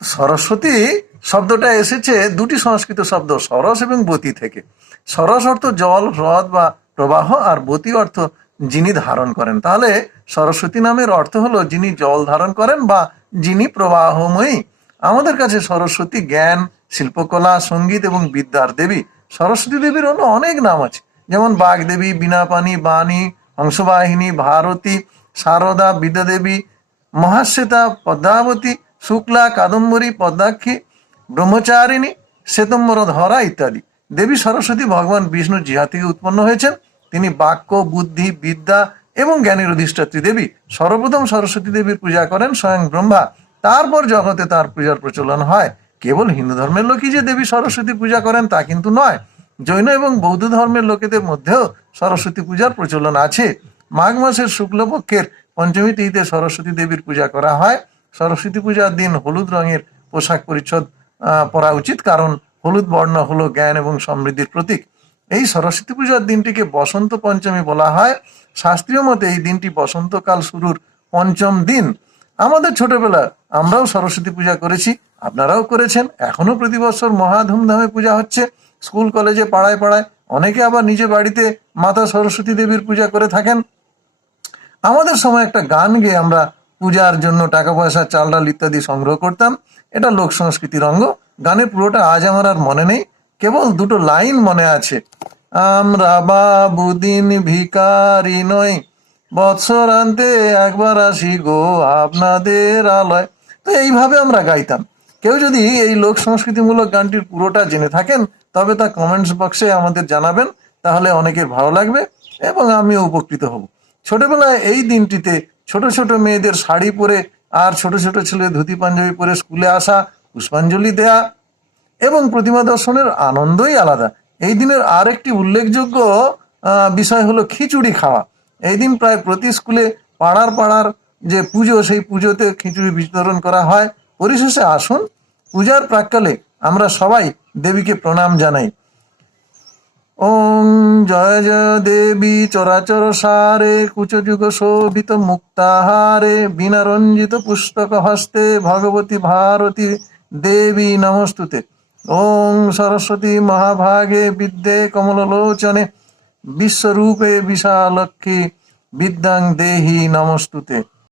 সরস্বতী শব্দটা এসেছে দুটি সংস্কৃত শব্দ সরস এবং বতী থেকে। সরস অর্থ জল, হ্রদ বা প্রবাহ, আর বতী অর্থ যিনি ধারণ করেন। তাহলে সরস্বতী নামের অর্থ হলো যিনি জল ধারণ করেন বা যিনি প্রবাহময়ী। আমাদের কাছে সরস্বতী জ্ঞান, শিল্পকলা, সঙ্গীত এবং বিদ্যার দেবী। সরস্বতী দেবীর অন্য অনেক নাম আছে, যেমন বাগদেবী, বীণাপাণি, বাণী, হংসবাহিনী, ভারতী, সারদা, বিদ্যাদেবী, মহাশ্বেতা, পদ্মাবতী, শুক্লা, কাদম্বরী, পদ্মাক্ষী, ব্রহ্মচারিণী, শ্বেতম্বর ধরা ইত্যাদি। দেবী সরস্বতী ভগবান বিষ্ণুর জিহা থেকে উৎপন্ন হয়েছেন। তিনি বাক্য, বুদ্ধি, বিদ্যা এবং জ্ঞানের অধিষ্ঠাত্রী দেবী। সর্বপ্রথম সরস্বতী দেবীর পূজা করেন স্বয়ং ব্রহ্মা, তারপর জগতে তার পূজার প্রচলন হয়। কেবল হিন্দু ধর্মের লোকই যে দেবী সরস্বতী পূজা করেন তা কিন্তু নয়, জৈন এবং বৌদ্ধ ধর্মের লোকেদের মধ্যেও সরস্বতী পূজার প্রচলন আছে। মাঘ মাসের শুক্লপক্ষের পঞ্চমী তিথিতে সরস্বতী দেবীর পূজা করা হয়। সরস্বতী পূজার দিন হলুদ রঙের পোশাক পরিচ্ছদ পরা উচিত, কারণ হলুদ বর্ণ হলো জ্ঞান এবং সমৃদ্ধির প্রতীক। এই সরস্বতী পূজার দিনটিকে বসন্ত পঞ্চমী বলা হয়। শাস্ত্রীয় মতে এই দিনটি বসন্তকাল শুরুর পঞ্চম দিন। আমাদের ছোটবেলা আমরাও সরস্বতী পূজা করেছি, আপনারাও করেছেন। এখনো প্রতি বছর মহা ধুমধামে পূজা হচ্ছে। স্কুল, কলেজে, পাড়ায় পাড়ায়, অনেকে আবার নিজে বাড়িতে মাতা সরস্বতী দেবীর পূজা করে থাকেন। আমাদের সময় একটা গান গেয়ে আমরা পূজার জন্য টাকা পয়সা, চাল ডাল ইত্যাদি সংগ্রহ করতাম। এটা লোক সংস্কৃতির অঙ্গ। গানের পুরোটা আজ আমার আর মনে নেই, কেবল দুটো লাইন মনে আছে। আমরা বাবুদিন ভিকারি নই, বৎসরান্তে একবার আসি গো আপনাদের আলয়। তো এইভাবে আমরা গাইতাম। কেউ যদি এই লোক সংস্কৃতিমূলক গানটির পুরোটা জেনে থাকেন তবে তা কমেন্টস বক্সে আমাদের জানাবেন, তাহলে অনেকের ভালো লাগবে এবং আমিও উপকৃত হব। ছোটবেলায় এই দিনটিতে ছোট ছোট মেয়েদের শাড়ি পরে আর ছোট ছোট ছেলে ধুতি পাঞ্জাবি পরে স্কুলে আসা, পুষ্পাঞ্জলি দেয়া এবং প্রতিমা দর্শনের আনন্দই আলাদা। এই দিনের আর একটি উল্লেখযোগ্য বিষয় হলো খিচুড়ি খাওয়া। এই দিন প্রায় প্রতি স্কুলে পাড়ার পাড়ার যে পুজো, সেই পুজোতে খিচুড়ি বিতরণ করা হয়। পরিশেষে আসুন, পূজার প্রাক্কালে আমরা সবাই দেবীকে প্রণাম জানাই। ওং জয় জয় দেবী চরাচর সারে, কুচযুগ শোভিত মুক্তাহারে, বীণারঞ্জিত পুস্তক হস্তে, ভগবতী ভারতী দেবী নমস্তুতে। ওং সরস্বতী মহাভাগে বিদ্যে কমললোচনে, বিশ্বরূপে বিশালক্ষী বিদ্যাং দেহি নমস্তুতে।